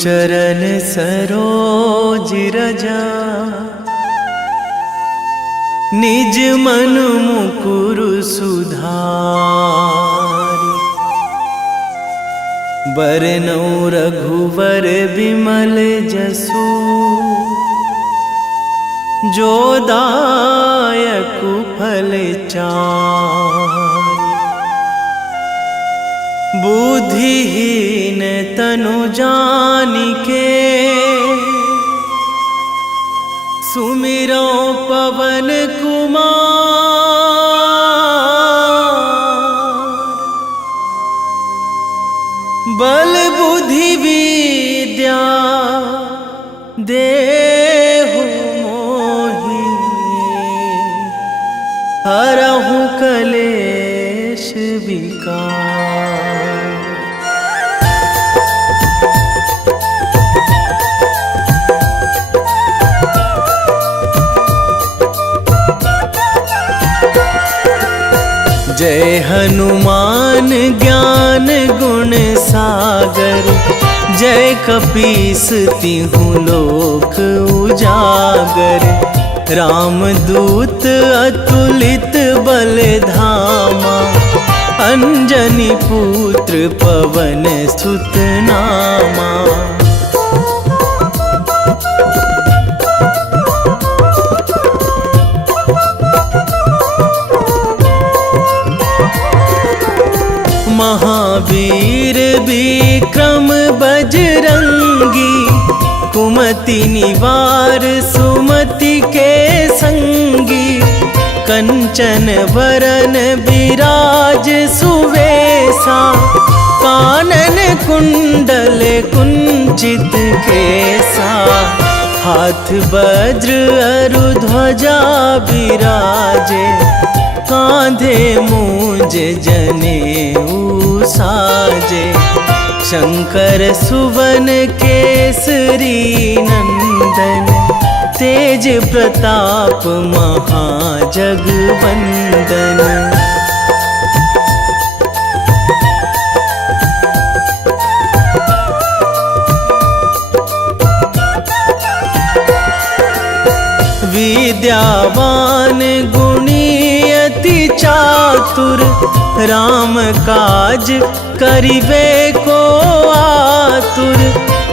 चरण सरोज रजा, निज मन मुकुर सुधारि। बरनौ रघुवर विमल जसु, जो दायक फल चारि। बुद्धिहीन तनु जानिके, सुमिरो पवन कुमार। बल बुद्धि विद्या देहु मोहि, हरहु कलेश विकार। जय हनुमान ज्ञान गुण सागर, जय कपीस तिहु लोक उजागर। रामदूत अतुलित बल धामा, अंजनी पुत्र पवन सुत नामा। महावीर विक्रम बजरंगी, कुमति निवार सुमति के संगी। कंचन वरन विराज सुवेशा, कानन कुंडल कुंचित केसा। हाथ वज्र अरु ध्वजा विराजे, कांधे मूंज जनेऊ साजे। शंकर सुवन केसरी नंदन, तेज प्रताप महाजगवंदन। विद्यावान गुणी अति चातुर, राम काज करिबे को आतुर।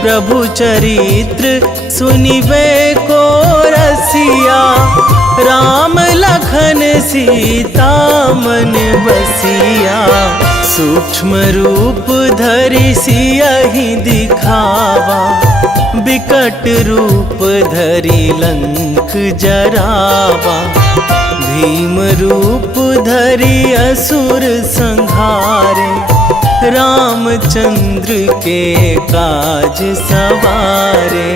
प्रभु चरित्र सुनिबे को रसिया, राम लखन सीता मन बसिया। सूक्ष्म रूप धरि सियहि दिखावा, बिकट रूप धरि लंक जरावा। भीम रूप धरि असुर संहारे, रामचंद्र के काज सवारे।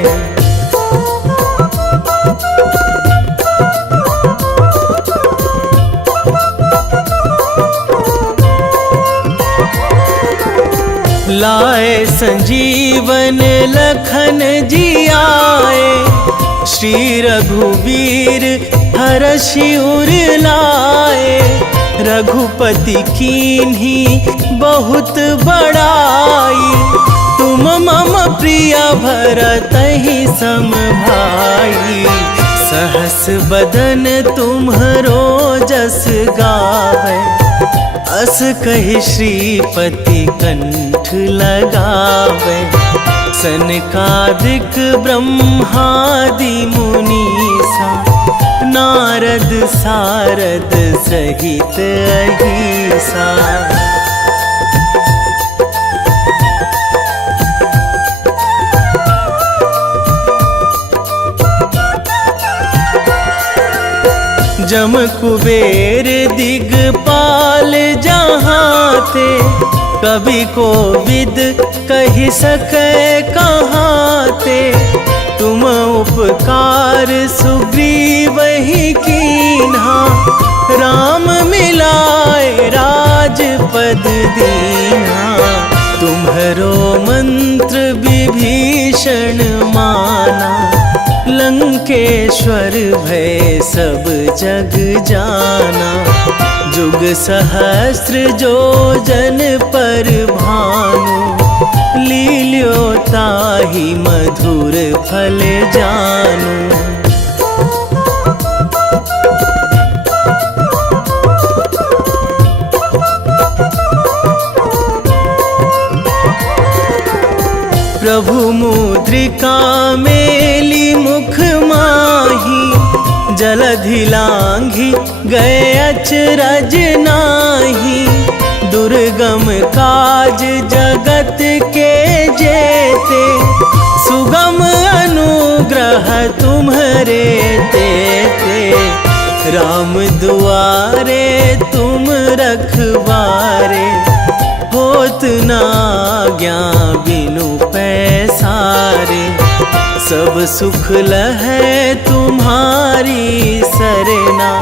लाए संजीवन लखन जियाए, श्री रघुवीर हरषि उर लाए। रघुपति कीन्ही बहुत बड़ाई, तुम मम प्रिय भरतहि सम भाई। सहस बदन तुम्हरो जस गावै, अस कहि श्रीपति कंठ लगावै। सनकादिक ब्रह्मादि मुनीसा, नारद सारद सहित अहिसा। जम कुबेर दिगपाल जहाँ थे, कवि कोविद कहि सकै कहाँ ते। तुम उपकार सुग्रीवहि कीन्हा, राम मिलाए राजपद दीन्हा। तुम्हरो मंत्र विभीषण माना, लंकेश्वर भय सब जग जाना। जुग सहस्र जो जन पर भानु, लील्यो ताहि मधुर फल जानू। प्रभु मुद्रिका मेली मुख माही, जलधि लांघी गए अचरज नाही। दुर्गम काज जगत के जेते, सुगम अनुग्रह तुम्हरे तेते। राम दुआरे तुम रखवारे, होत ना आज्ञा बिनु पैसारे। सब सुख लहै तुम्हारी सरना,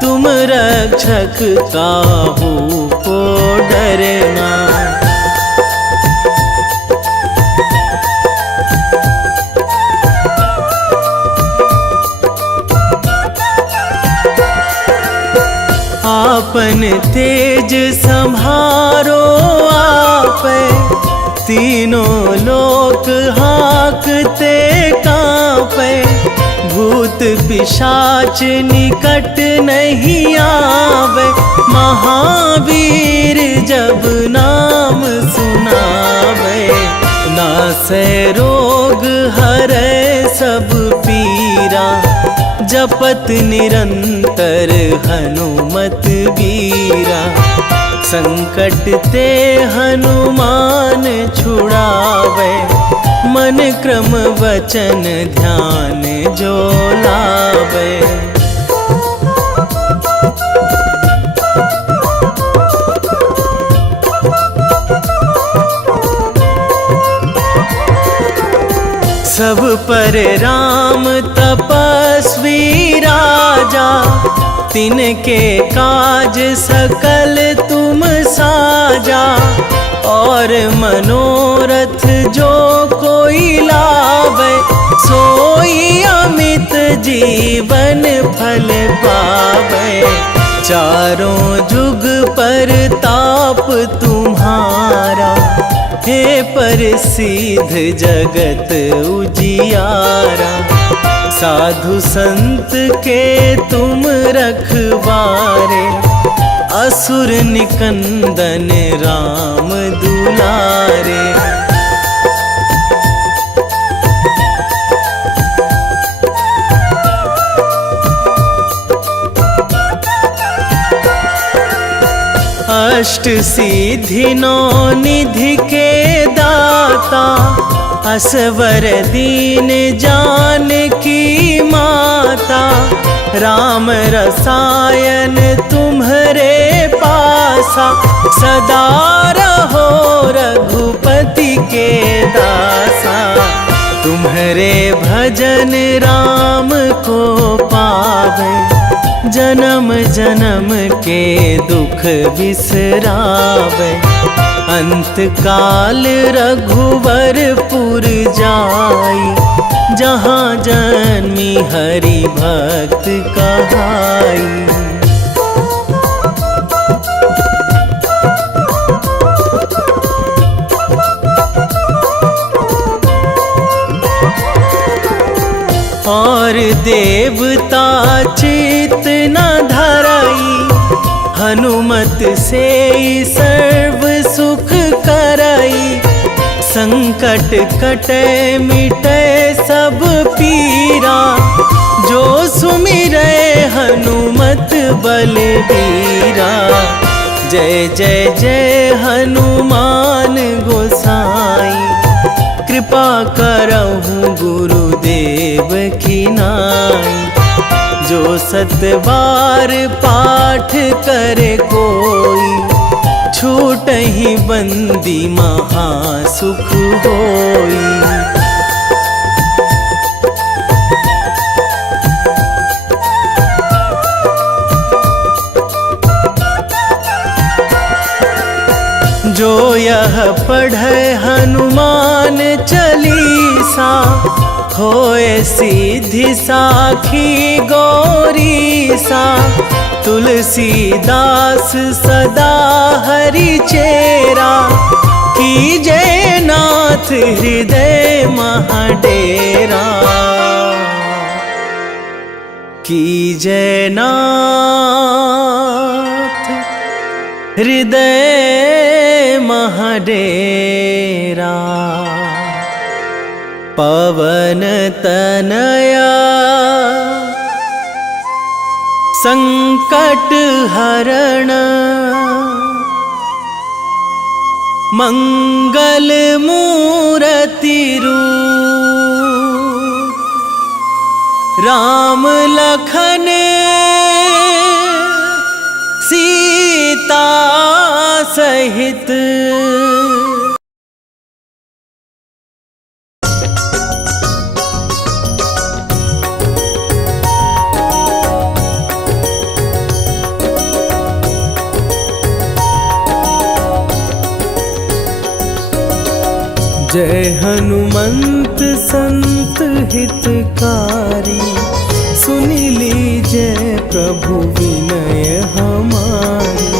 तुम रक्षक काहू को डरना। आपन तेज संभारो आपै, तीनों लोक हाकते कांपै। भूत पिशाच निकट नहीं आवे, महावीर जब नाम सुनावे। नासै रोग हरै सब पीरा, जपत निरंतर हनुमत वीरा। संकट ते हनुमान छुड़ावे, मन क्रम वचन ध्यान जो लावे। सब पर राम तपस्वी राजा, तिनके काज सकल तुम साजा। और मनोरथ जो कोई लावे, सोई अमित जीवन फल पावे। चारों जुग पर ताप तुम्हारा, हे प्रसिद्ध जगत उजियारा। साधु संत के तुम रखवारे, असुर निकंदन राम दुलारे। अष्ट सिद्धि नौ निधि के दाता, असवर दीन जानकी माता। राम रसायन तुम्हरे पासा, सदा रहो रघुपति के दासा। तुम्हरे भजन राम को पावे, जन्म जन्म के दुख बिसरावे। अंत काल रघुवरपुर जाई, जहाँ जन्मी हरि भक्त कहाई। और देवता चित न धराई, हनुमत से सर्व सुख कराई। संकट कटे मिटे सब पीरा, जो सुमिरै हनुमत बलबीरा। जय जय जय हनुमान गोसाई, कृपा करहु गुरुदेव की नाई। जो सतबार पाठ करे कोई, छूटहि बंदी महासुख होई। जो यह पढ़े हनुमान चालीसा, होए सीधी साखी गौरीसा। तुलसीदास सदा हरि चेरा, कीजे नाथ हृदय महाडेरा, कीजे नाथ हृदय महाडेरा। पवन तनया संकट हरण, मंगल मूर्ति रूप, राम लखन सीता सहित। जय हनुमंत संत हितकारी, सुन लीजय प्रभु विनय हमारी।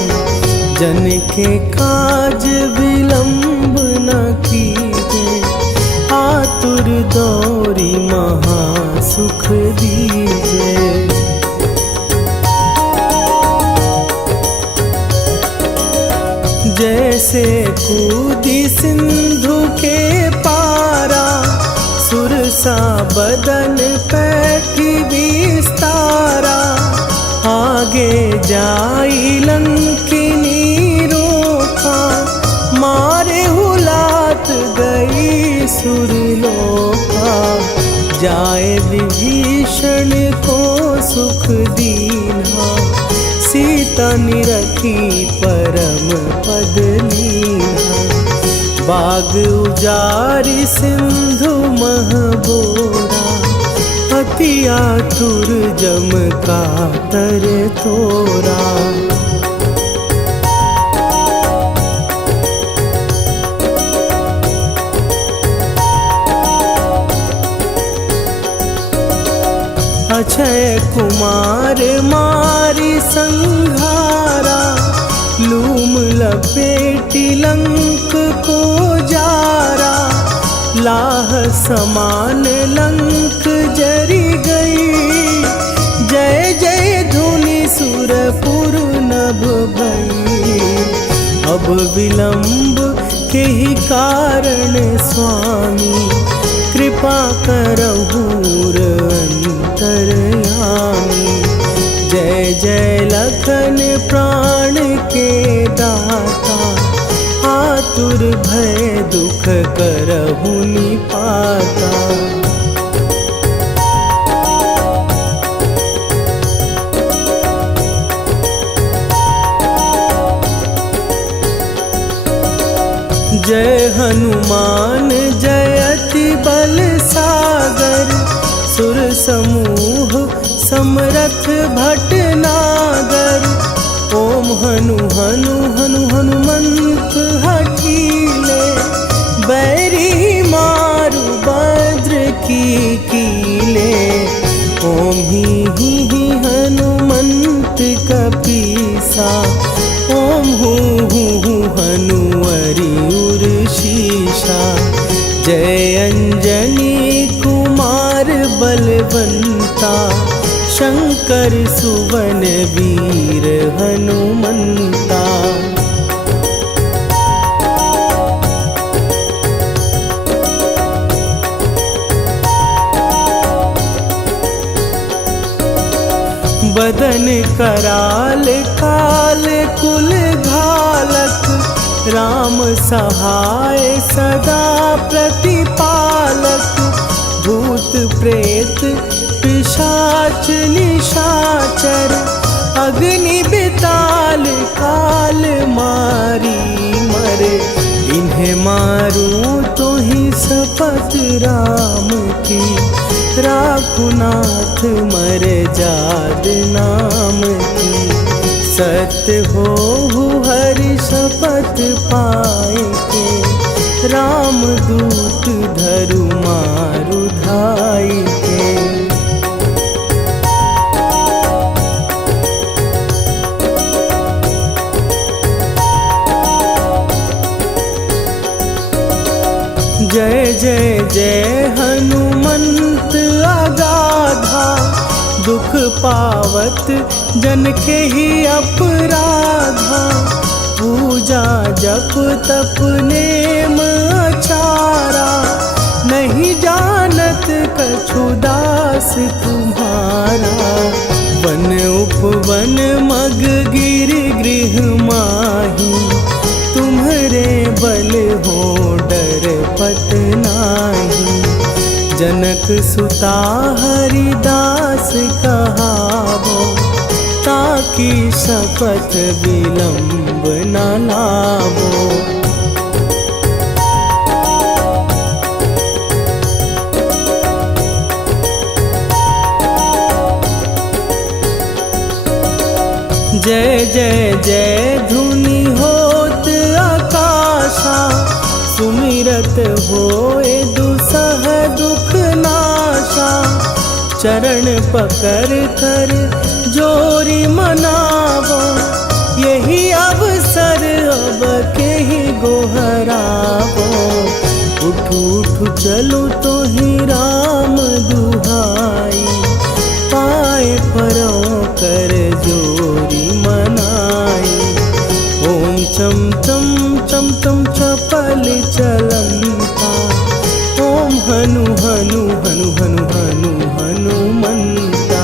जन के काज विलंब न कीजे, आतुर दौरी महासुख दीजे। जैसे कूदी सिंधु के पारा, सुरसा बदन पैठी विस्तारा। आगे जाई लंकिनी रोका, मारे हुलात गई सुरलोका। जाए विभीषण को सुख दीन्हा, सीता निरखी परम पद लीन्हा। बाग उजारि सिंधु महबोरा, अति आतुर जम कातर तोरा। अक्षय कुमार मारी संघारा, लूम लपेटी लंक को जारा। लाह समान लंक जरी गई, जय जय धुनि सुरपुर नभ भई। अब विलंब के ही कारण स्वामी, कृपा करहु अंतरयामी। जय जय लखन प्राण के दाता, आतुर भय दुख करहु निपाता। जय हनुमान जयति बल सागर, सुर समूह समरथ भटनागर। ओम हनु हनु हनु हनुमंत हठीले, बैरी मारु भद्र की कीले। ओम ही हनुमंत कपीसा, ओम हूँ हनुमरि उर्शीषा। जय अंजनी कुमार बलवंता, शंकर सुवन वीर हनुमंता। बदन कराल काल कुल घालक, राम सहाय सदा प्रतिपालक। भूत प्रेत पिशाच निशाचर, अग्नि बिताल काल मारी मरे। इन्हें मारूं तो ही शपथ राम की, राखुनाथ मर जाद नाम की। सत्य हो हरि शपथ पाए के, राम दूत धरु मारु धाई के। जय जय हनुमंत अगाधा, दुख पावत जन के ही अपराधा। पूजा जप तप नेम अचारा, नहीं जानत कछु दास तुम्हारा। वन उपवन मग गिर गृह माही, तुम्हरे बल हो डर पत नाही। जनक सुता हरिदास कहावो, ताकि शपथ विलंब न लावो। जय जय जय धुनि होत आकाशा, सुमिरत होए दुसह दुख नाशा। चरण पकड़ कर जोरी मनावो, यही अवसर अब के ही गोहरावो। उठू उठू चलो तो ही राम दुहाई, पाए परों कर जोरी मनाई। ओम चम चम चम चम चपल चलंता, ओम हनु हनु हनु हनु हनु हनुमंता।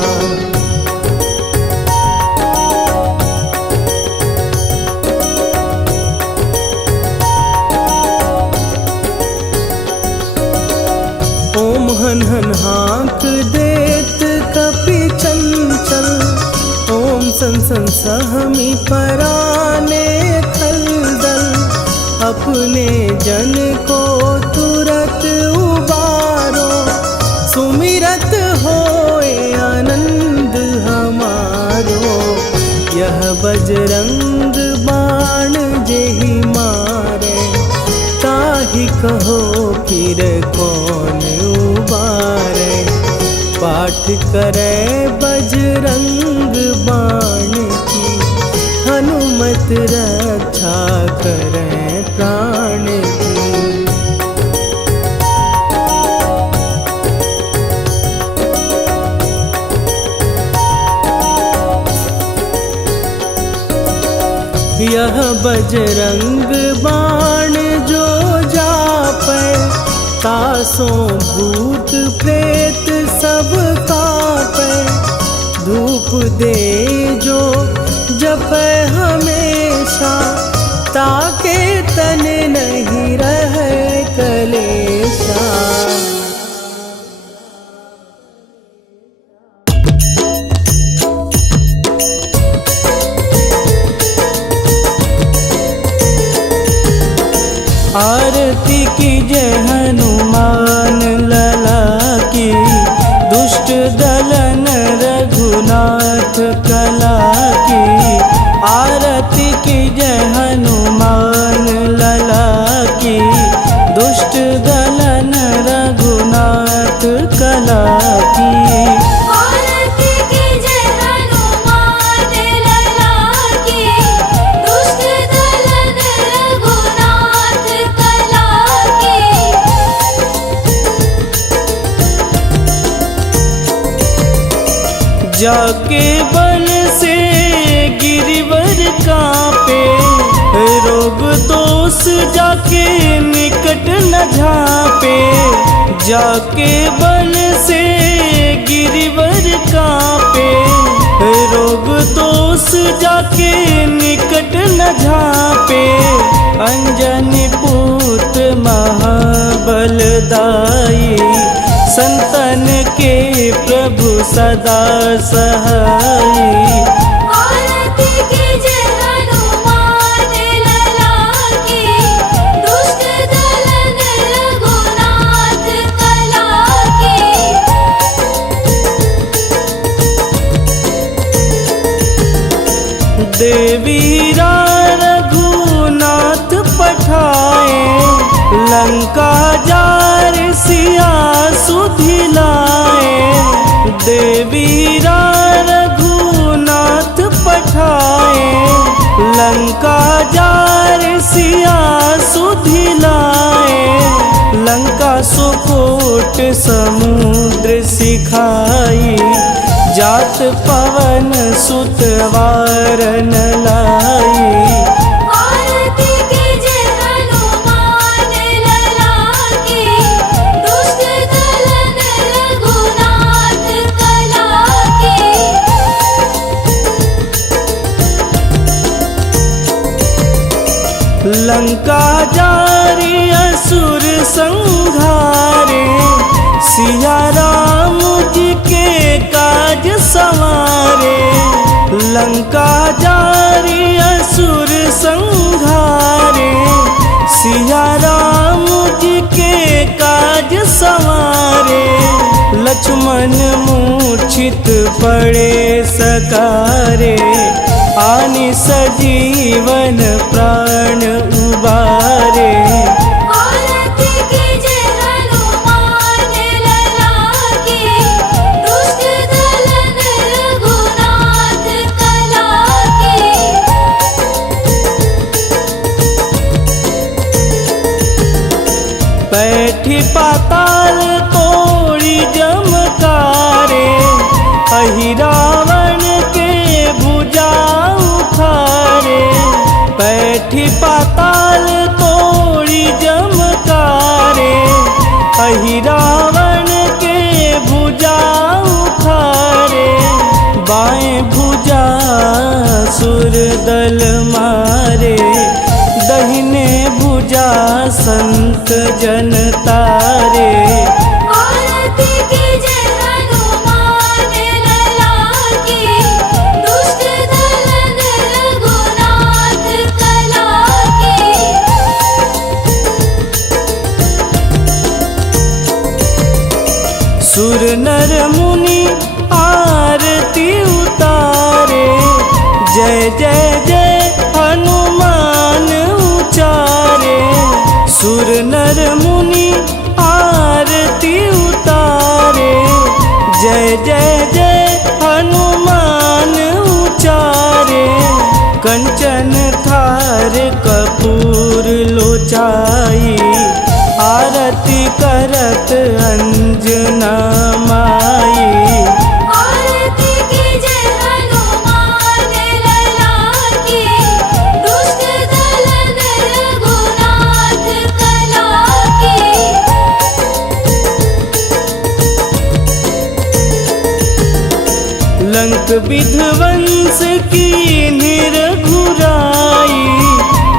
ओम हन हन हाँक देत कपि चंचल, ओम सन सन सहमी पराने खलदल। अपने जन को तुरत उबारो, सुमिरत होए आनंद हमारो। यह बजरंग बाण जेहि मारे, ताहि कहो फिर कौन उबारे। पाठ करे बजरंग बाण की, हनुमत रक्षा करे प्राण की। यह बजरंग बाण जो जापै, तासों भूत प्रेत सब कापै। धूप दे जो जपै हमेशा, ताके तन नहीं रहे कलेशा। आरती की जय हनुमान लला की, दुष्ट दलन रघुनाथ कला की। आरती की जय हनुमान लला की, दुष्ट दलन रघुनाथ कला की। जाके बल से गिरिवर कांपे, रोग दोष जाके निकट न झांपे। जाके बल से गिरिवर कांपे, रोग दोष जाके निकट न झांपे। अंजनी पूत महाबलदाई, संतन के प्रभु सदा सहाई। आरती की जय हनुमान लला की, दुष्ट दलन रघुनाथ कला की। देवीरा रघुनाथ पठाए, लंका जार सिया सुधिलाए। देवीरा रघुनाथ पठाए, लंका जार सिया सुधिलाए। लंका फुट समुद्र सिखाई, जात पवन सुत वारन लाई। आरती कीजे हनुमान लला की, दुष्ट दलन रघुनाथ कला की। लंका जारी असुर संहारे, सिया राम जी के काज संवारे। लंका जारी असुर संहारे, सिया राम जी के काज संवारे। लक्ष्मण मूर्छित पड़े सकारे, आनि सजीवन प्राण उबारे। आरती कीजे हनुमान लला की, दुष्ट दलन रघुनाथ कला की। बैठी पाताल तोड़ी जमकारे, अहि रावण के भुजा उखारे। बैठी पाताल तोड़ी जमकारे, अहि रावण के भुजा उखारे। बाएं भुजा सुर दल मारे, दहिने भुजा संत जन तारे। आरती कीजे हनुमान लला की, दुष्ट दलन रघुनाथ कला की। सुर नर मुनि आरती उतारे, जय जय जय हनुमान उचारे। सुर नर मुनि आरती उतारे, जय जय जय हनुमान उचारे। कंचन थार कपूर लोचाई, आरती करत अंजना माई। आरती कीजे हनुमान लला की, दुष्ट दलन रघुनाथ कला की। लंक विध्वंस की निरघुराई,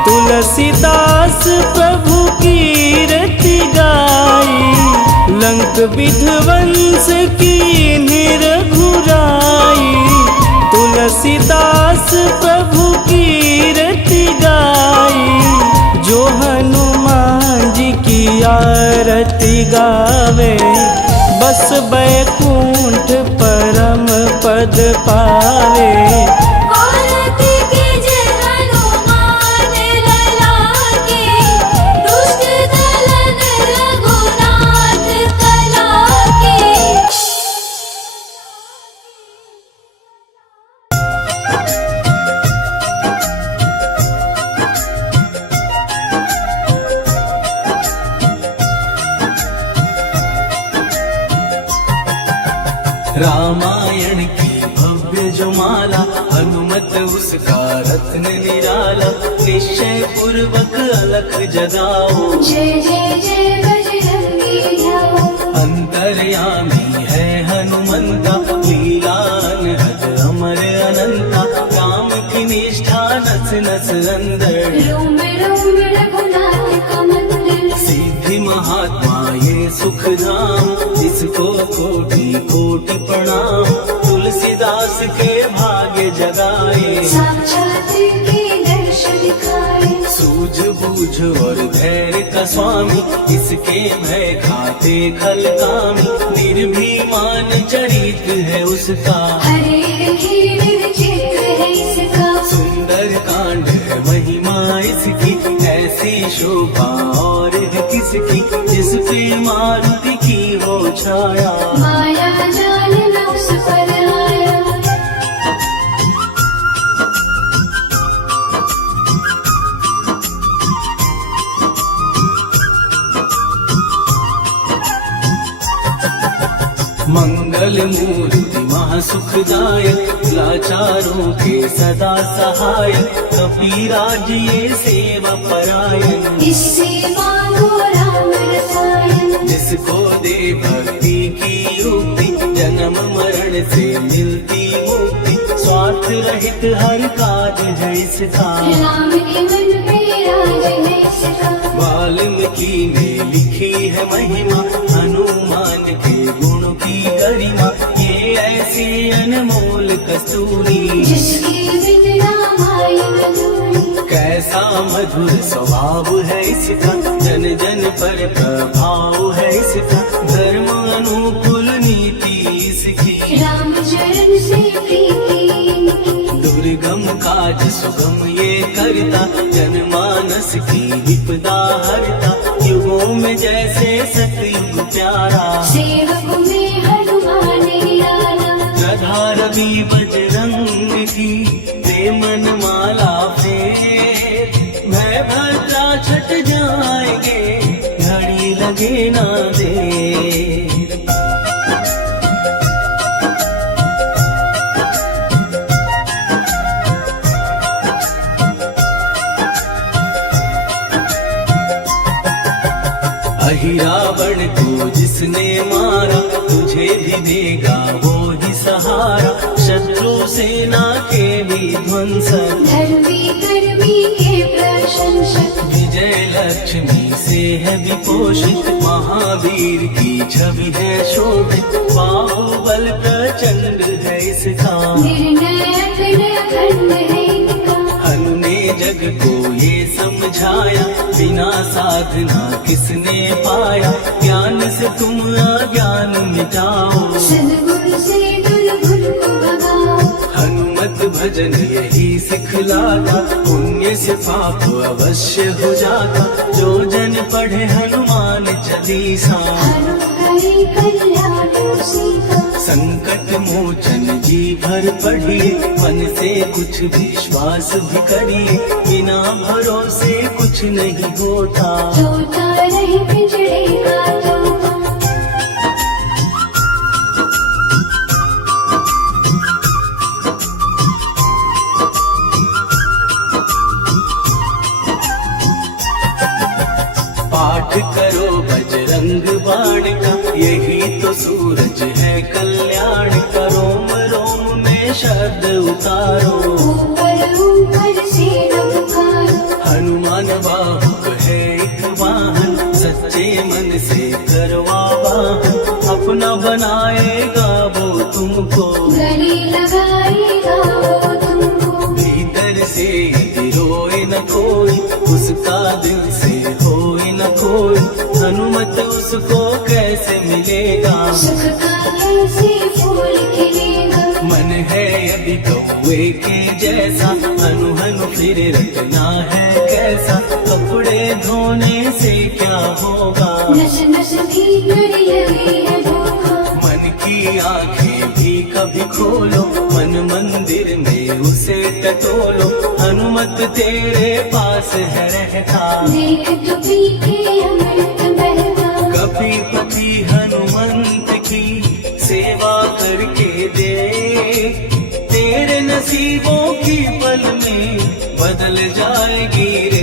तुलसीदास प्रभु कीरति गाई। लंक विध्वंस की निरघुराई, तुलसीदास प्रभु कीरति गाई। जो हनुमान जी की आरती गावे, बस बैकुंठ परम पद पावे। आरती कीजे हनुमान लला की, दुष्ट दलन रघुनाथ कला की। रामायण की भव्य जो माला, हनुमत उसका रत्न निराला। निश्चय पूर्वक अलख जगाओ, जय जय जय बजरंगी जाओ। अंतर्यामी है हनुमंता, लीला अनहद अमर अनंता। राम की निष्ठा नस नस अंदर, रोम रोम रघुनाथ का मंदिर। सिद्धि महात्मा ये सुख धाम, जिसको कोटि कोटि प्रणाम। तुलसीदास के भाग्य जगाए, साक्षात के दर्श दिखाए। सूझबूझ और धैर्य का स्वामी, इसके भय खाते खल कामी। निर्भीमान चरित है उसका, हरे हीर चित्र है इसका। सुंदर कांड है महिमा इसकी। ऐसी शोभा और है किसकी, जिस पे मारुति की हो छाया। माया जाल न उस पर आया। मंगल मूर्ति महासुखदायक, लाचारों के सदा सहायक, कपीराज ये सेवा परायण। इससे मांगो राम रसायन, जिसको दे भक्ति की युक्ति, जन्म मरण से मिलती मुक्ति, स्वार्थ रहित हर काज है इसका, राम के मन पे राज है इसका। वाल्मीकि ने लिखी है महिमा, हनुमान के गुण की गरिमा, ये ऐसी अनमोल कस्तूरी, जिसके बिन रामायण अधूरी। कैसा मधुर स्वभाव है इसका, जन जन पर प्रभाव है इसका, धर्म अनुकूल नीति इसकी, राम चरण से प्रीति इनकी। दुर्गम काज सुगम ये करता, जनमानस की विपदा हरता, युगों में जैसे सतयुग प्यारा, सेवक में हनुमान निराला। राधा रवि बजरंग की, दे मन माला फेर, भय भद्रा छट जाएंगे, घड़ी लगे ना देर। रावण को जिसने मारा, तुझे भी देगा वो ही सहारा, शत्रु सेना के भी ध्वंसक, धर्मी कर्मी के प्रशंसक। विजय लक्ष्मी से है विपोषित, महावीर की छवि है शोभित, बाहुबल प्रचंड है इसका, निर्णायक अखंड है इनका। हनु ने जग को ये समझाया, बिना साधना किसने पाया, ज्ञान से तुम अज्ञान मिटाओ, सद्गुरु से दुर्गुण को भगाओ। हनुमत भजन यही सिखलाता, पुण्य से पाप अवश्य हो जाता, जो जन पढ़े हनुमान चालीसा, हरि कल्याण सीता। संकट मोचन जी भर पढ़िए, मन से कुछ विश्वास भी करिए, बिना भरोसे कुछ नहीं होता, तोता नहीं पिंजड़े का तोता। पाठ करो बजरंग बाण का, यही तो सूरज है कल्याण का, रोम रोम में शब्द उतारो, ऊपर ऊपर से पुकारो। हनुमान बाहुक है एक वाहन, सच्चे मन से करवा वाहन, अपना बनाएगा वो तुमको, गले लगाएगा वो तुमको। भीतर से यदि रोए न कोई, उसका दिल से होए न कोई, हनुमत उसको कैसे मिलेगा, सुख का कैसे फूल खिलेगा। मन है यदि कौवे के जैसा, हनु हनु फिर रखना है कैसा, कपड़े धोने से क्या होगा, नस नस भीतर यही है धोखा। मन की आंखें भी कभी खोलो, मन मंदिर में उसे टटोलो, हनुमत तेरे पास है रहता, देख तो पीके अमृत बहता। कपीपति हनुमंत की सेवा करके दे, तेरे नसीबों की पल में बदल जाएगी रे।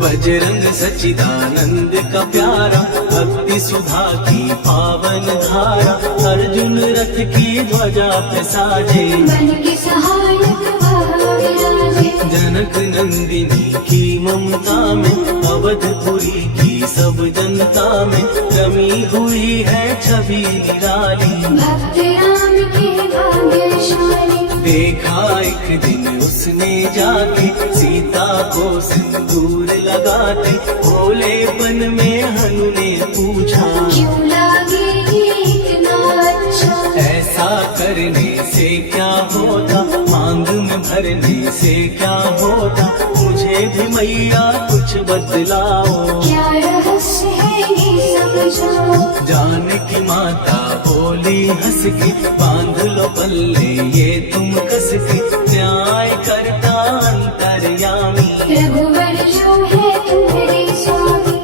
बजरंग सच्चिदानंद का प्यारा, भक्ति सुधा की पावन धारा, अर्जुन रथ की ध्वजा पे साजे, मन के सहायक वह विराजे। जनक नंदिनी की ममता में, अवधपुरी की सब जनता में, रमी हुई है छवि निराली, भक्त राम के भाग्यशाली। देखा एक दिन उसने जाके, सीता को सिंदूर लगाते, भोलेपन में हनु ने पूछा, क्यों लागे ये इतना अच्छा। ऐसा करने से क्या होता, मांग में भरने से क्या होता, मुझे भी मैया कुछ बतलाओ, क्या रहस्य है ये समझाओ। जानकी माता बोली हंस के, बांध लो पल्ले ये तुम कस के, न्याय करता अंतर्यामी। रघुवर जो है तुम्हारे स्वामी,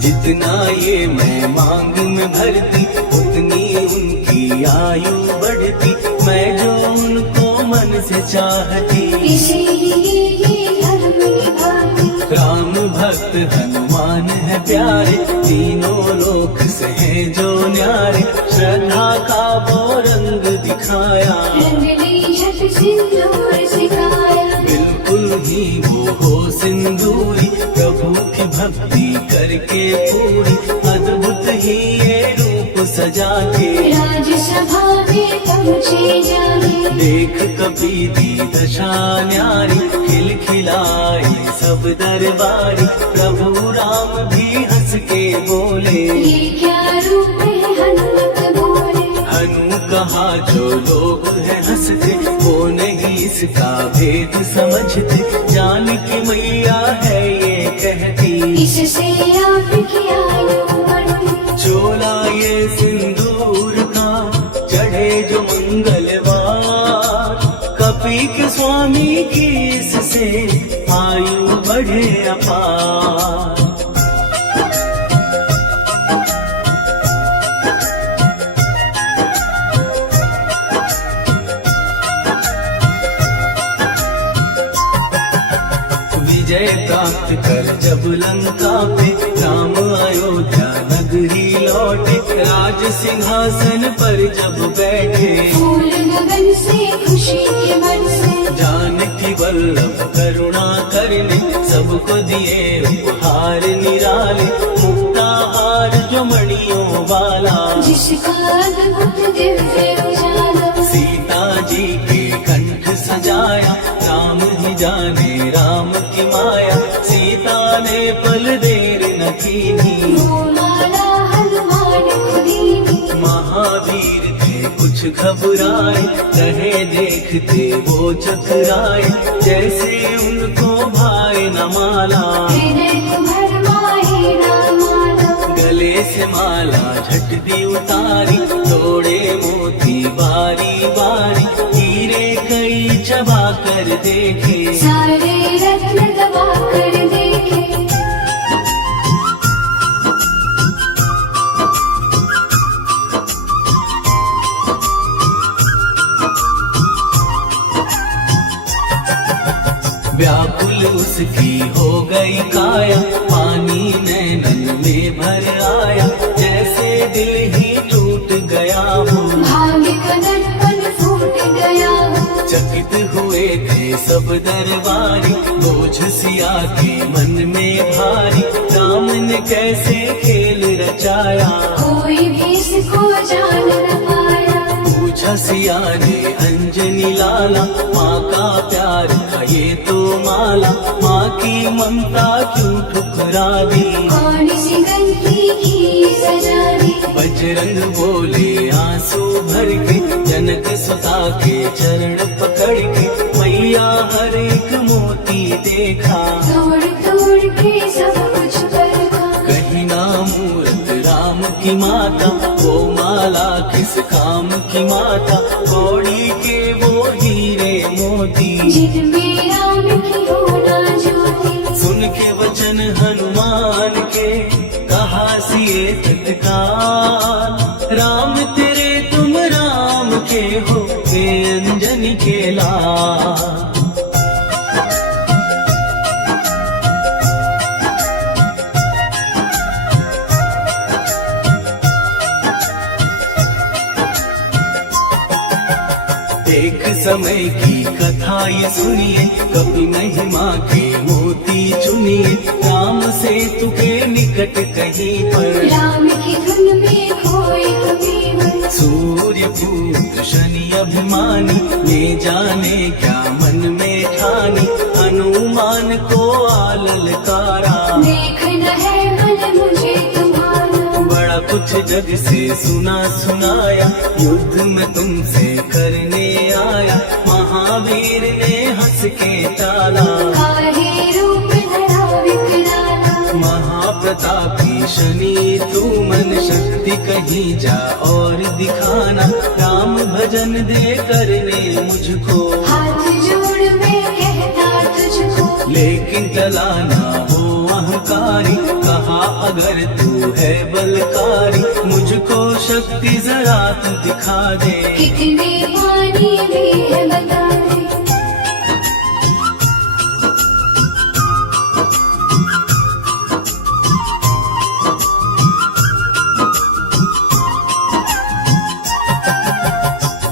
जितना ये मैं मांग में भरती, उतनी उनकी आयु बढ़ती। मैं जो उनको मन से चाहती, इसीलिए ये धर्म निभाती। राम भक्त हनुमान है प्यारे, तीनों लोक से हैं जो न्यारे। श्रद्धा का वो रंग दिखाया, रंगली झट सिंदूर सिखाया। बिल्कुल ही वो हो सिंदूरी, प्रभु की भक्ति करके पूरी। अद्भुत ही ये रूप सजा के, राजसभा में पहुँचे जागे। देख कपी दी दशा न्यारी, खिलखिलाई सब दरबारी। प्रभु राम भी हंस के बोले, ये क्या रूप है हनुमत बोले। हनु कहा जो लोग हैं हंसते, वो नहीं इसका भेद समझते। जान की मैया है ये कहती, इससे आपकी आयु बढ़ती। चोला ये सिंदूर का चढ़े जो मंगलवार, कपी के स्वामी की इससे आयु बढ़े अपार। विजय प्राप्त कर जब लंका पे, राम अयोध्या नगरी लौटे। राज सिंहासन पर जब बैठे, फूल गगन से खुशी के बरसे। जानकी वल्लभ करुणा करने, सबको दिए उपहार निराले। मुक्ताहार जो मणियों वाला, जिसका अद्भुत दिव्य उजाला। सीता जी के कंठ सजाया, राम ही जाने राम की माया। सीता ने पल देर न कीनी, वो माला हनुमान को दीनी। महावीर थे कुछ घबराए, रहे देखते वो चकराए। जैसे उनको भाई न माला, हृदय को भरमाए ना माला। गले से माला झट दी उतारी, तोड़े मोती बारी बारी। हीरे कई चबा कर देखे, सारे रत्न दबा कर देखे। व्याकुल उसकी हो गई काया, पानी नैनन में भर आया। जैसे दिल ही टूट गया हो, भाग्य का दर्पण फूट गया हो। चकित हुए थे सब दरबारी, बोझ सिया के मन में भारी। राम ने कैसे खेल रचाया, कोई भी इसको जान न पाया। पूछा सिया ने अंजनी लाला, माँ का प्यार था ये तो माला। माँ की ममता क्यों ठुकरा दी, कौन सी गलती की सजा दी। बजरंग बोले आंसू भर के, जनक सुता के चरण पकड़ के। मैया हर एक मोती देखा, तोड़ तोड़ के सब कुछ परखा। कहीं ना मूरत राम की माता, वो माला किस काम की माता। कौड़ी के वो हीरे मोती, जिनमें राम की होना ज्योति। सुन के वचन हनुमान के, कहा सिए तत्काल। राम तेरे तुम राम के हो, हे अंजनी के लाल। एक समय की कथा ये सुनिए, कभी महिमा के मोती चुनिए। राम से तुके निकट कहीं पर, राम की धुन में खोए कबीर। सूर्य पुत्र शनि अभिमानी, ये जाने क्या मन में ठानी। हनुमान को आललकारा, देखना है मन मुझे तुम्हारा। बड़ा कुछ जग से सुना सुनाया, युद्ध में तुमसे करने आया। महावीर ने हंस के टाला, काहे रूप धरा विकराला। महाप्रतापी शनि तू मन शक्ति कहीं जा और दिखाना, राम भजन दे करने मुझको, हाथ जोड़ मैं कहता तुझको। लेकिन टला ना हो अहंकारी, कहा अगर तू है बलकारी, मुझको शक्ति जरा तू दिखा दे। कितने पानी भी है बता दे।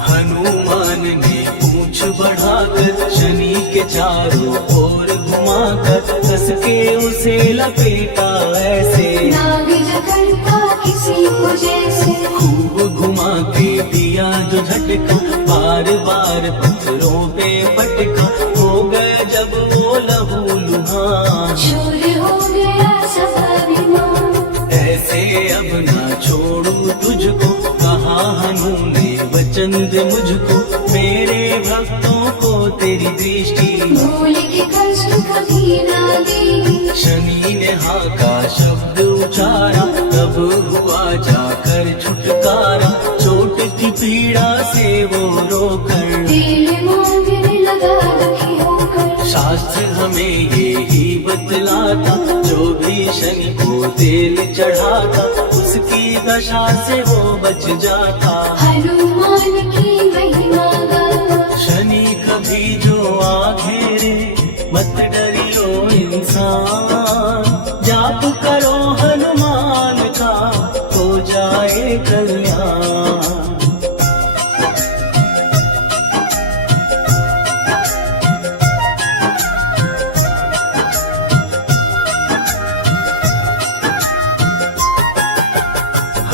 हनुमान ने पूंछ बढ़ाकर शनि के चारों ओर घुमाकर, कस के उसे लपेटा ऐसे, नाग जकड़ता किसी को जैसे। खूब घुमा के दिया जो झटका, बार बार पत्थरों पे पटका, हो गए जब वो लहू लुहान। चूर हो गया सब अभिमान। ऐसे अब ना छोड़ू तुझको, कहा हनु ने वचन दे मुझको, मेरे भक्तों को तेरी दृष्टि, भूल के कष्ट कभी ना देगी। शनि ने हाँ का शब्द उचारा, तब हुआ जाकर छुटकारा, चोट की पीड़ा से वो रोकर, दिल मांगने लगा दुखी होकर। शास्त्र हमें ये ही बतलाता, जो भी शनि को तेल चढ़ाता, उसकी दशा से वो बच जाता। हनुमान की महिमा गाता। शनि कभी जो आघेरे, मत डरियो इंसान, जाप करो हनुमान का, हो जाए कल्याण।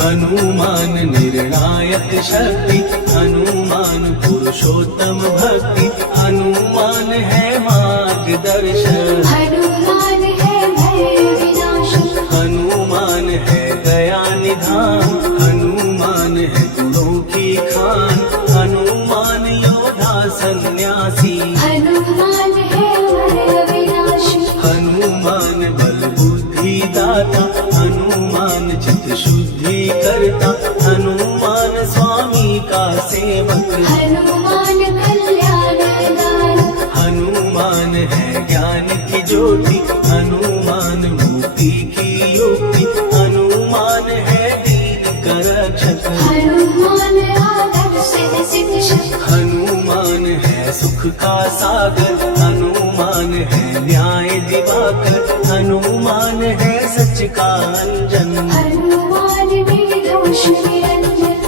हनुमान निर्णायक शक्ति, हनुमान पुरुषोत्तम भक्ति, हनुमान है मार्गदर्शन, हनुमान है भय विनाशन। हनुमान है दया निधान, हनुमान है गुणों की खान, हनुमान योद्धा सन्यासी, हनुमान है भय विनाशी। हनुमान बल बुद्धि दाता, हनुमान चित्त शुद्धि करता, हनुमान स्वामी का सेवक, हनुमान कल्याणदायक। हनुमान है ज्ञान की ज्योति, हनुमान मुक्ति की युक्ति, हनुमान है दीन का रक्षक, हनुमान आदर्श है शिक्षक। हनुमान है सुख का सागर, हनुमान है न्याय दिवाकर, हनुमान है सच का अंजन। हनुमान निर्दोष निरंजन।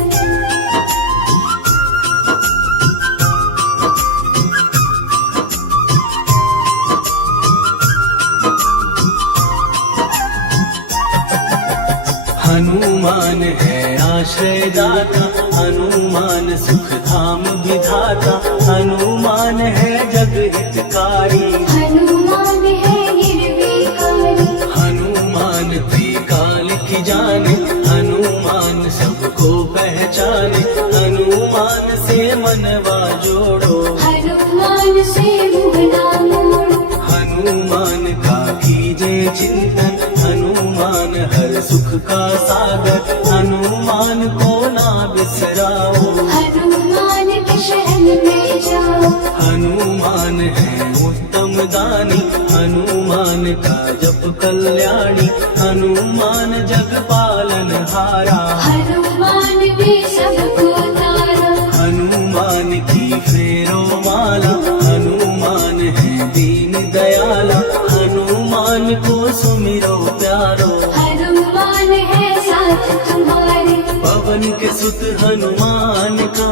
हनुमान है आश्रयदाता, हनुमान सुख धाम विधाता, हनुमान है जग हितकारी, हनुमान है निर्विकारी। हनुमान त्रिकाल की जाने, हनुमान सबको पहचाने, हनुमान से मनवा जोड़ो, हनुमान से मुँह ना मोड़ो। हनुमान का कीजे चिंतन, हनुमान हर सुख का सागर, हनुमान को ना बिसराओ, हनुमान के शरण में जाओ। हनुमान है उत्तम दानी, हनुमान का जप कल्याणी, हनुमान जग पालन हारा, हनुमान भी सबको तारा। हनुमान की फेरो माला, हनुमान है दीन दयाला, हनुमान को सुमिरो प्यारो, हनुमान है साथ तुम्हारे। पवन के सुत हनुमान का,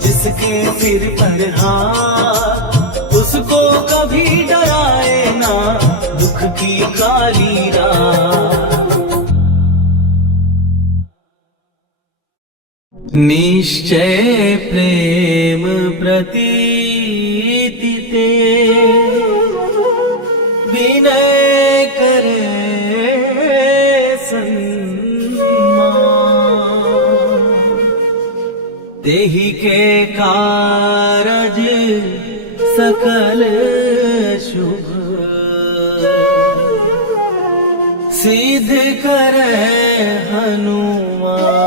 जिसके सिर पर हाथ, उसको कभी डराए ना दुख की काली रात। निश्चय प्रेम प्रतीति ते, विनय करे सन्मान, तेहि के कारज सकल शुभ सिद्ध करे हनुमान।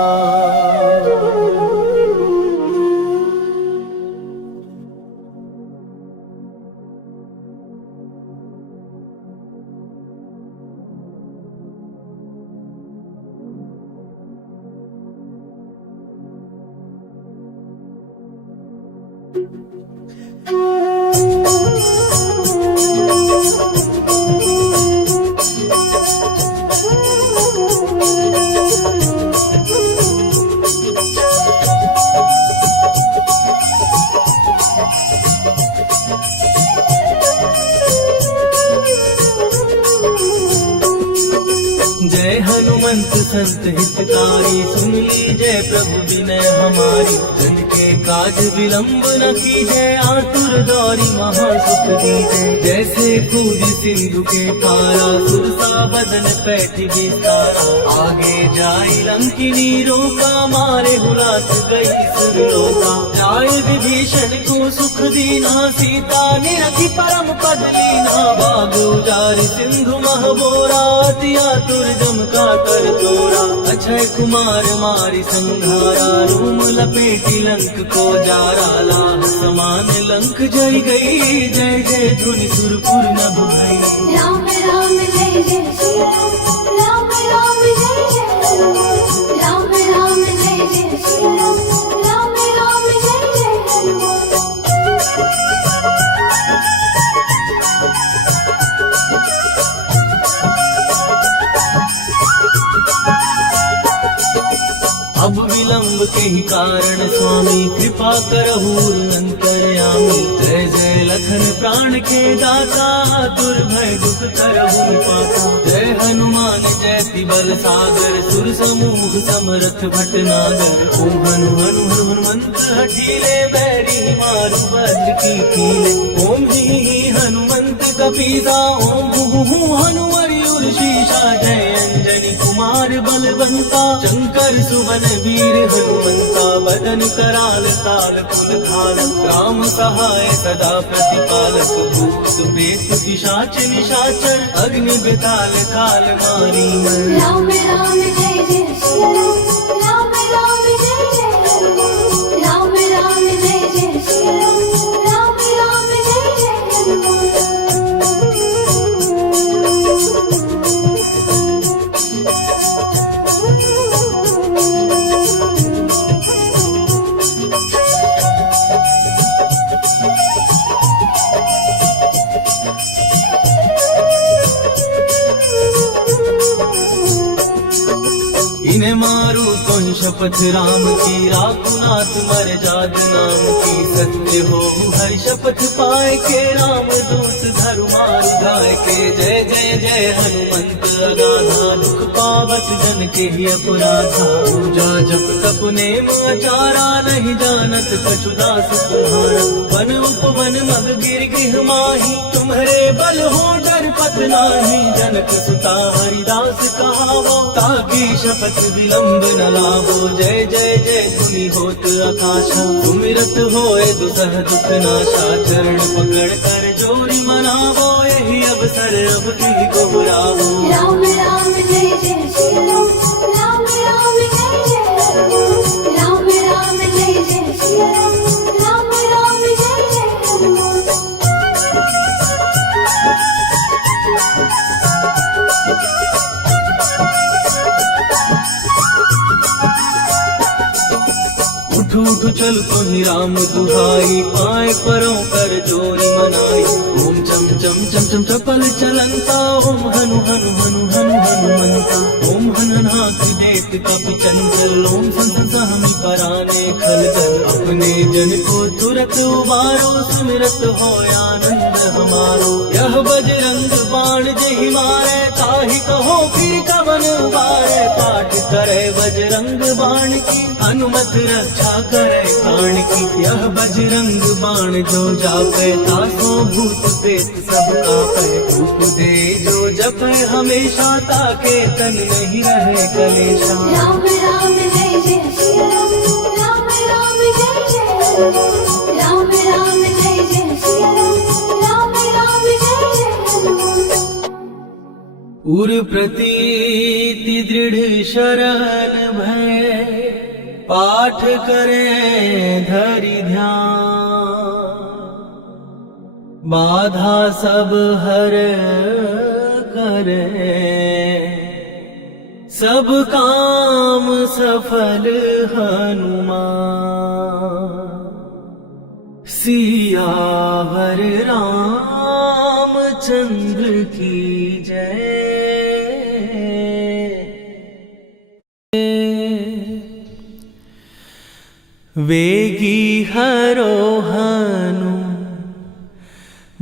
जय हनुमंत संत हितकारी, सुन लीजय प्रभु विनय हमारी। जन के काज विलंब न कीजय, आतुर दौरी महासुख दीजय। जैसे कूद सिंधु के पारा, सुरसा बदन पैठ विस्तारा। आगे जाई लंकिनी रोका, मारे हुलात गई सुरलोका। जाय विभीषण को सुख दीना, सीता निरखी परम पद लीना। बाग उजार सिंधु महबोरा, अति आतुर जम का कर तोरा। अक्षय कुमार मारी संघारा, रूम लपेटी लंक को जारा। लाह समान लंक जय गई, जय जय धुनि सुरपुर नभ भई। राम राम जय जय श्री राम, राम राम जय जय हनुमान। राम राम जय जय श्री राम, राम राम जय जय हनुमान। अब विलंब के ही कारण स्वामी, कृपा करहु अंतर्यामी। जय जय लखन प्राण के दाता, दुर्भय दुख करहु पाता। जय हनुमान जयति बल सागर, सुर समूह समरथ भटनागर। ओम हनु हनु हनुमंत हठीले, बैरी मारु वज्र की कीले। ओम ही हनुमंत कपीसा, ओम हु हनुमरि उर्शीषा। जय अंजनी कुमार बलवंता, शंकर सुवन वीर हनुमंता। बदन कराल काल कुल खाल, राम सहाय सदा प्रतिपालक। भूत प्रेत पिशाच निशाचर, अग्नि बेताल काल मारी मर। राम राम जय जय श्री राम, राम राम जय जय हनुमान। राम राम जय जय श्री राम, राम राम जय जय हनुमान। इन्हें मारू तो शपथ राम की, राकुनाथ मर जाग नाम की। सत्य हो हरि शपथ पाए के, राम दूत धरु मारु गाय के। जय जय जय हनुमंत अगाधा, दुख पावत जन के ही अपराधा। पूजा जप तप नेम आचारा, नहीं जानत कछु दास तुम्हारा। वन उपवन मग गिर गृह माही, तुम्हारे बल हो डर पत नाही। जनक सुता हरिदास कहावो, ताकि शपथ विलंब न लावो। जय जय जय धुनि होत आकाशा, सुमिरत होए दुसह दुख नाशा। चरण पकड़ कर जोरी मनावो, यही अवसर अब की को बुलावो। राम राम जय जय श्री राम, राम राम जय जय हनुमान। राम राम जय जय श्री राम, राम राम जय जय हनुमान। उठ उठ चल कोहि राम दुहाई, पाए परों कर जोरी मनाई। ओम चम चम चम चम चपल चलंता, ओम हनु हनु हनु हनु हनुमंता। ओम हननाथ देत कपि चंचल, ओम संत सहमी कराने खलदल। अपने जन को तुरत उबारो, सुमिरत हो आनंद हमारो। यह बजरंग बाण जहि मारे, ताहि कहो फिर कवन उबारे। पाठ करे बजरंग बाण की, हनुमत रक्षा करे प्राण की। यह बजरंग बाण जो जापे, तासो भूत प्रेत सब कापे। उपदे जो जपे हमेशा, ताके तन नहीं रहे कलेशा। राम राम जय जय श्री राम, राम राम जय जय हनुमान। राम राम जय जय श्री राम, उर प्रतीति दृढ़ शरण भय, पाठ करें धरि ध्यान। बाधा सब हर करें, सब काम सफल हनुमान। सियावर रामचंद्र की जय। वेगी हरोहनु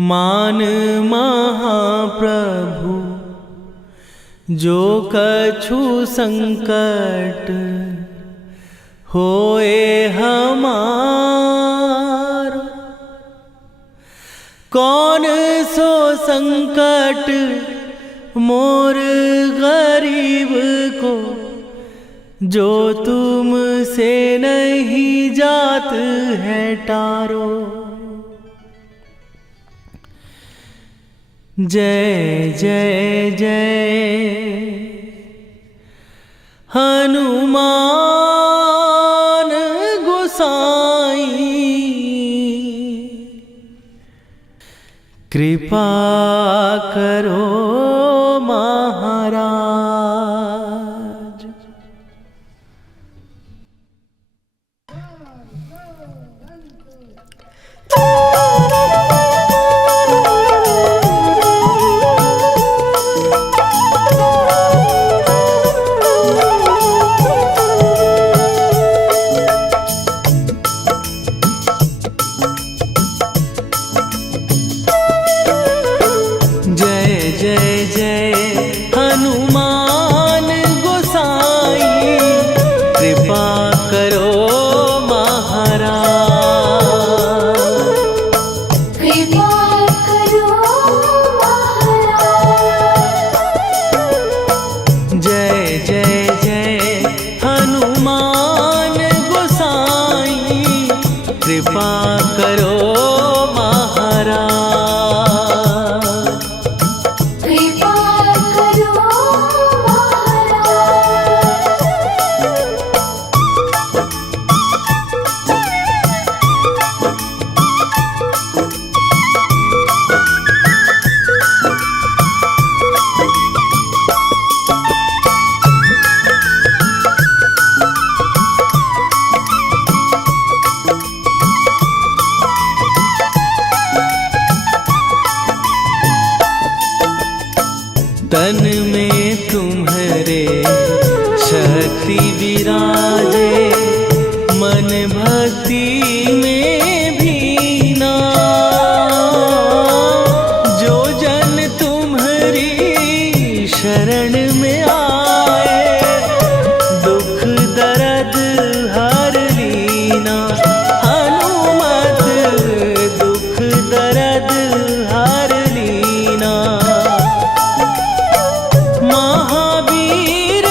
मान महाप्रभु, जो कछु संकट होए हमारो। कौन सो संकट मोर गरीब को, जो तुम से नहीं जात है टारो। जय जय जय हनुमान गोसाई, कृपा करो महाराज। कृपा करो महाराज। कृपा करो तन में तुम्हारे शक्ति विराजे, मन भक्ति में भीना। जो जन तुम्हारी शरण में आए, दुख दर्द हर लीना। हनुमत दुख दर्द हर लीना। महावीर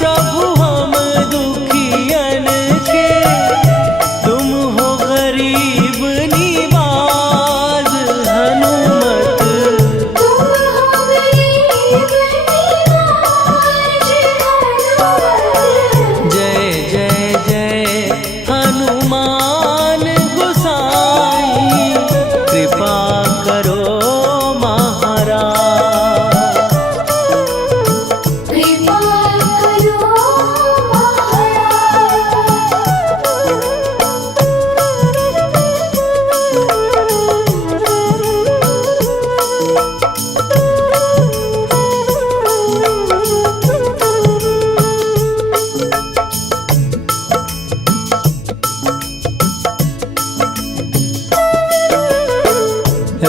प्रभु हम दुखियन के, तुम हो गरीब निवाज। हनुमत तुम हो गरीब निवाज। जय जय जय हनुमान गोसाई, कृपा करो महाराज। कृपा करो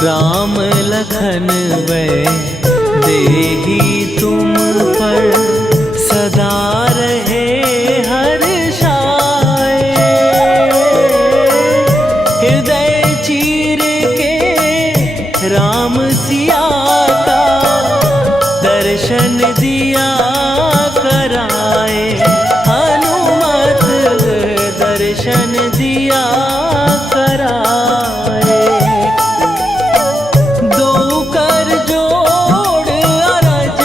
राम लखन वै देही तुम पर, सदा रहे हर्षाए। हृदय चीर के राम सिया का, दर्शन दिया कराए। हनुमत दर्शन दिया कराए। दो कर जोड़ अरज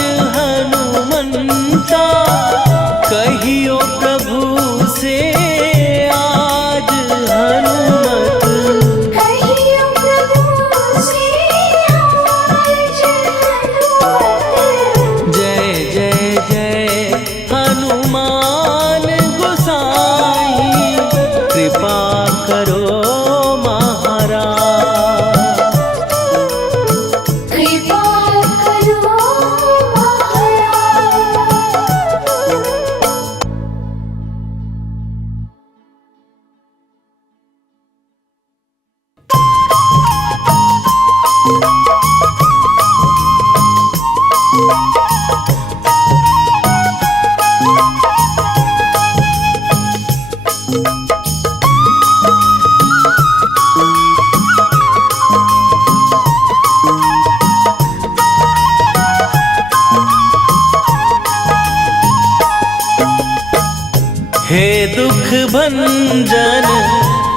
हे दुख भंजन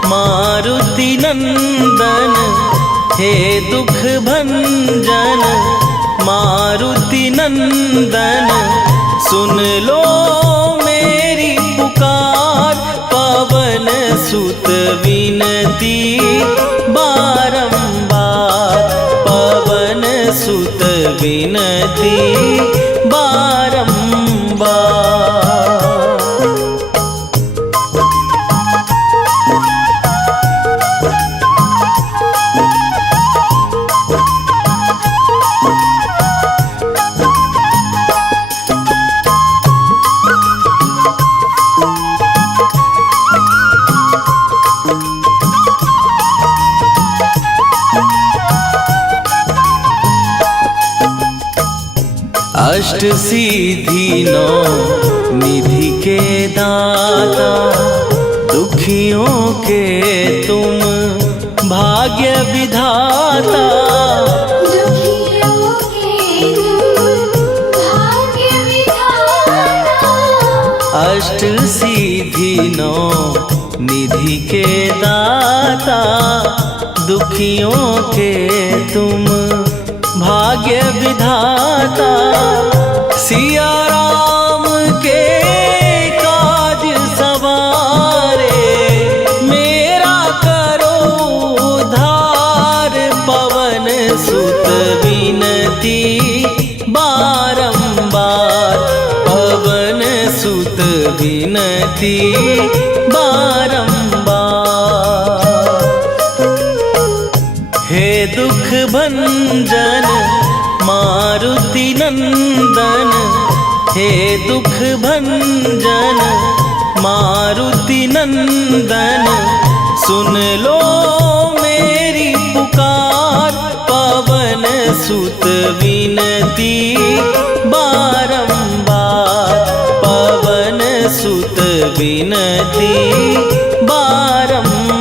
मारुति नंदन, हे दुख भंजन मारुति नंदन, सुन लो मेरी पुकार, पवन सुत विनती बारंबार, पवन सुत विनती बारंबार। अष्ट सिद्धि नौ निधि के दाता, दुखियों के तुम भाग्य विधाता, दुखियों के तुम भाग्य विधाता। अष्ट सिद्धि नौ निधि के दाता, दुखियों के तुम भाग्य विधाता, सिया राम के काज सवारे, मेरा करो उद्धार, पवन सुत विनती बारंबार, पवन सुत विनती बारंबार। हे दुख भंजन मारुति नंदन, हे दुख भंजन मारुति नंदन, सुन लो मेरी पुकार, पवन सुत विनती बारंबार, पवन सुत विनती बारंबार।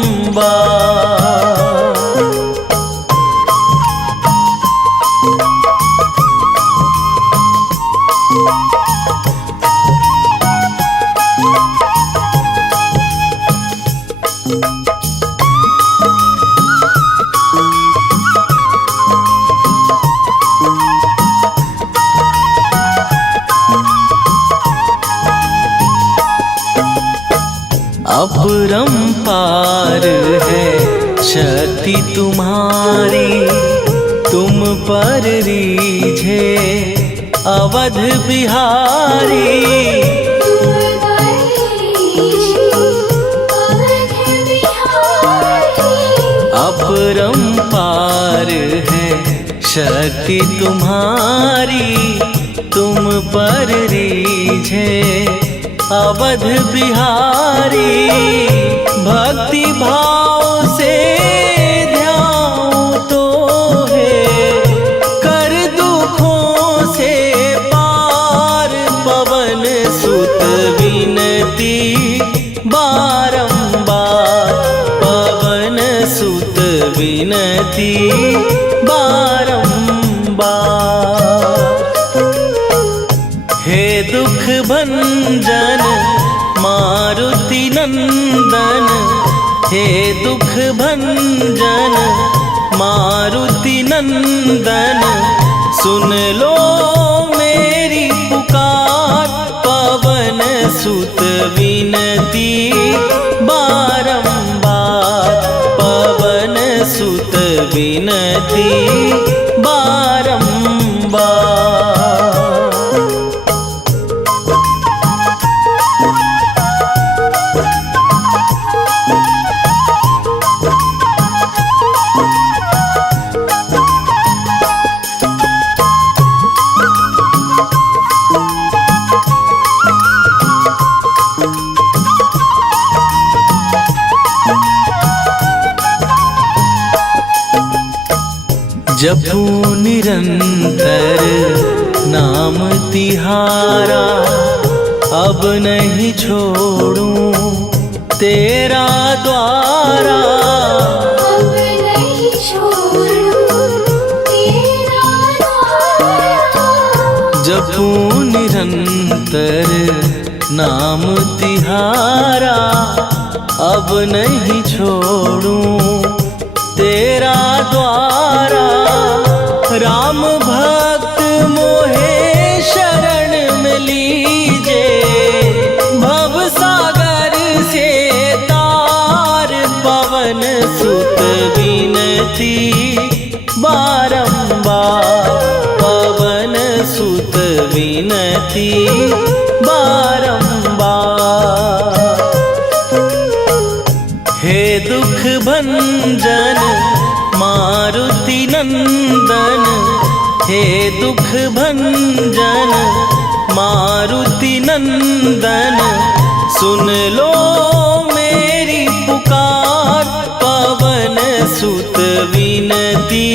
अपरंपार है शक्ति तुम्हारी, तुम पर रीझे अवध बिहारी, तुम बरीशी अवध बिहारी। अपरंपार है शक्ति तुम्हारी, तुम पर रीझे अवध बिहारी, भक्ति भाव से ध्यान तो है, कर दुखों से पार, पवन सुत विनती बारंबार, पवन सुत विनती बारंबार। हे दुख भंजन मारुति नंदन, हे दुख भंजन मारुति नंदन, सुन लो मेरी पुकार, पवन सुत विनती बारंबार, पवन सुत विनती बारंबार। जपू निरंतर नाम तिहारा, अब नहीं छोड़ूं तेरा द्वारा, अब नहीं छोड़ूं तेरा द्वारा। जपू निरंतर नाम तिहारा अब नहीं छोड़ूं तेरा द्वारा। राम भक्त मोहे शरण में लीजे, भव सागर से तार पवन सुत विनती बारंबार, पवन सुत विनती बारंबार। हे दुख भंजन मारुति नंदन, हे दुख भंजन मारुति नंदन, सुन लो मेरी पुकार, पवन सुत विनती